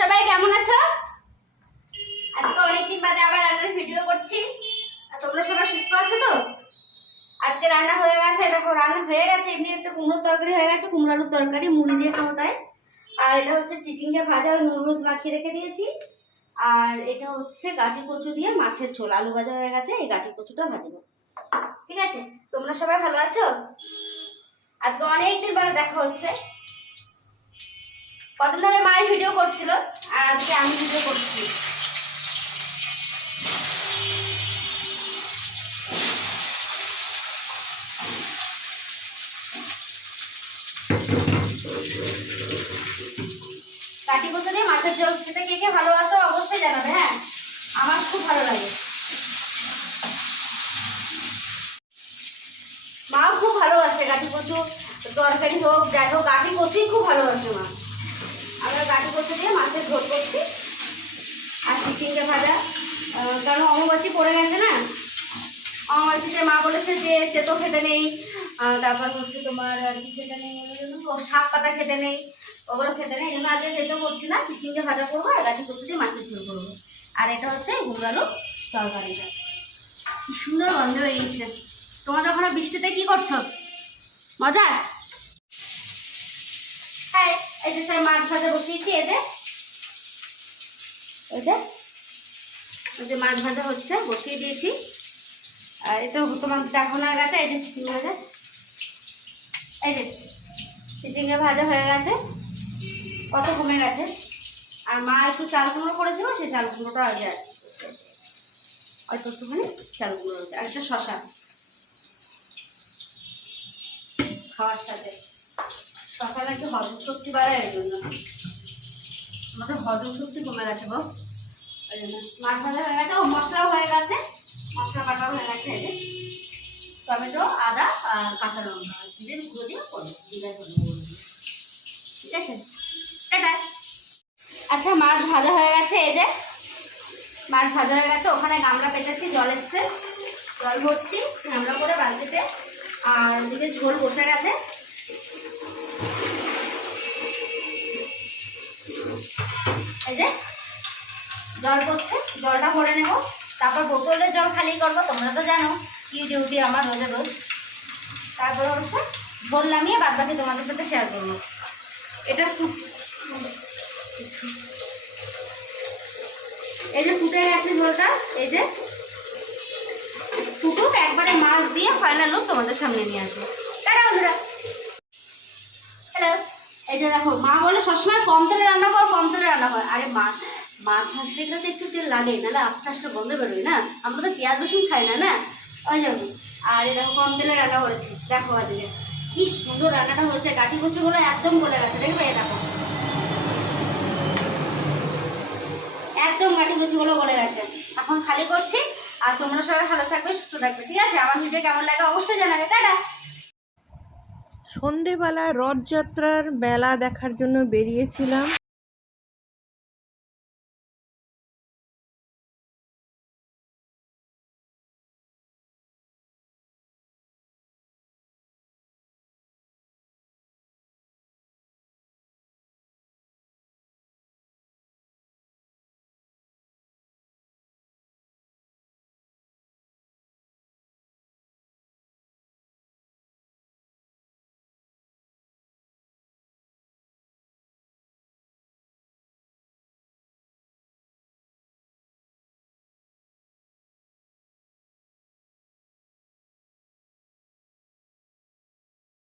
সবাই কেমন আছো? আজকে অনেকদিন বাদে আবার রান্নার ভিডিও করছি। আর তোমরা সবাই সুস্থ আছো তো? আজকে রান্না হয়ে গেছে, দেখো রান্না হয়ে গেছে। এমনি একটা কুমড়োর তরকারি হয়ে গেছে, কুমড়ো আলুর তরকারি মুড়ি দিয়ে খাবো তাই। আর এটা হচ্ছে চিচিঙ্গা ভাজা, ওই নুন হলুদ মাখিয়ে রেখে দিয়েছি। আর এটা হচ্ছে গাঁটি কচু দিয়ে মাছের ঝোল, আলু ভাজা হয়ে গেছে, এই গাঁটি কচুটা ভাজবো। ঠিক আছে, তোমরা সবাই ভালো আছো? আজকে অনেকদিন বাদে দেখা হচ্ছে। কতদিন ধরে মায়ের ভিডিও করছিল আর আজকে আমি ভিডিও করছি। কাটি কচু দিয়ে মাছের ঝোল খেতে কে কে ভালোবাসো অবশ্যই জানাবে। হ্যাঁ, আমার খুব ভালো লাগে, মাও খুব ভালোবাসে গাঠি কচু তরকারি হোক যাই হোক, গাঠি কচুই খুব ভালোবাসে মা। আমরা গাঠি কচু দিয়ে মাছের ঝোল করছি আর চিচিঙ্গা ভাজা। কারণ অমাবাসী পড়ে গেছে না, অমাবাসীতে মা বলেছে যে তেতো খেতে নেই, তারপর হচ্ছে তোমার কি খেতে নেই, শাক পাতা খেতে নেই, ওগুলো খেতে নেই। এই জন্য আজকে তেতো করছি না, চিচিঙ্গা ভাজা করবো আর গাঠি কচু দিয়ে মাছের ঝোল করবো। আর এটা হচ্ছে গুঁড়ালো তরকারিটা। কি সুন্দর গন্ধ বেরিয়েছে। তোমাদের ওখানে বৃষ্টিতে কি করছো? মজা? হ্যাঁ, এই যে সব মাছ ভাজা বসিয়েছি। এই যে মাছ ভাজা হচ্ছে, বসিয়ে দিয়েছি। আর এটা তোমার দেখানো হয়ে গেছে। এই যে চিচিঙ্গা ভাজা, এই যে চিচিঙ্গা ভাজা হয়ে গেছে, কত কমে গেছে। আর মা একটু চাল কুমড়ো করেছিল, সেই চাল কুমড়োটা আগে আছে, অল্প একটুখানি চাল কুমড়ো রয়েছে। আর একটা শশা খাওয়ার সাথে, শশাটা একটু হজম শক্তি বাড়ায়, এর জন্য আমাদের হজম শক্তি কমে গেছে গো। ওই জন্য মাছ ভাজা হয়ে গেছে, ও মশলাও হয়ে গেছে, মশলা বাটাও হয়ে গেছে। এই যে টমেটো, আদা আর কাঁচা লঙ্কা দিয়ে গুঁড়ো দিয়ে করবো, জিরা করবো। ঠিক আছে, এটা আচ্ছা। মাছ ভাজা হয়ে গেছে, এই যে মাছ ভাজা হয়ে গেছে। ওখানে গামলা পেতেছি, জল এসছে, জল ভরছি গামলা করে বালতিতে। আর ওদিকে ঝোল বসে গেছে। এই যে জল পড়ছে, জলটা ভরে নেব, তারপর বোতলের জল খালি করবো। তোমরা তো জানো কি ডিউটি আমার রোজে রোজ। তারপরে হচ্ছে ঝোল নামিয়ে বাদ বাকি তোমাদের সাথে শেয়ার করবো। এটা এই যে ফুটে গেছে ঝোলটা, এই যে ফুটুক, একবারে মাছ দিয়ে ফাইনাল লুক তোমাদের সামনে নিয়ে আসবো। টাটা বন্ধুরা। হ্যালো, এই যে দেখো মা বলে সবসময় কম তেলে রান্না কর, কম তেলে রান্না কর। আরে মাছ ভাজতে গেলে তো একটু তেল লাগে, নাহলে আস্তে আস্তে গন্ধ বেরোয় না। আমরা তো পেঁয়াজ রসুন খাই না, না ওই জন্য। আর এই দেখো কম তেলে রান্না করেছি। দেখো আজকে কি সুন্দর রান্নাটা হয়েছে। গাঠি কচুগুলো একদম গলে গেছে, দেখবে? দেখো একদম গাঠি কচুগুলো গলে গেছে। এখন খালি করছি। আর তোমরা সবাই ভালো থাকবে, সুস্থ থাকবে। ঠিক আছে, আমার ভিডিও কেমন লাগে অবশ্যই জানাবে। টাটা। সন্ধেবেলা রথযাত্রার মেলা দেখার জন্য বেরিয়েছিলাম।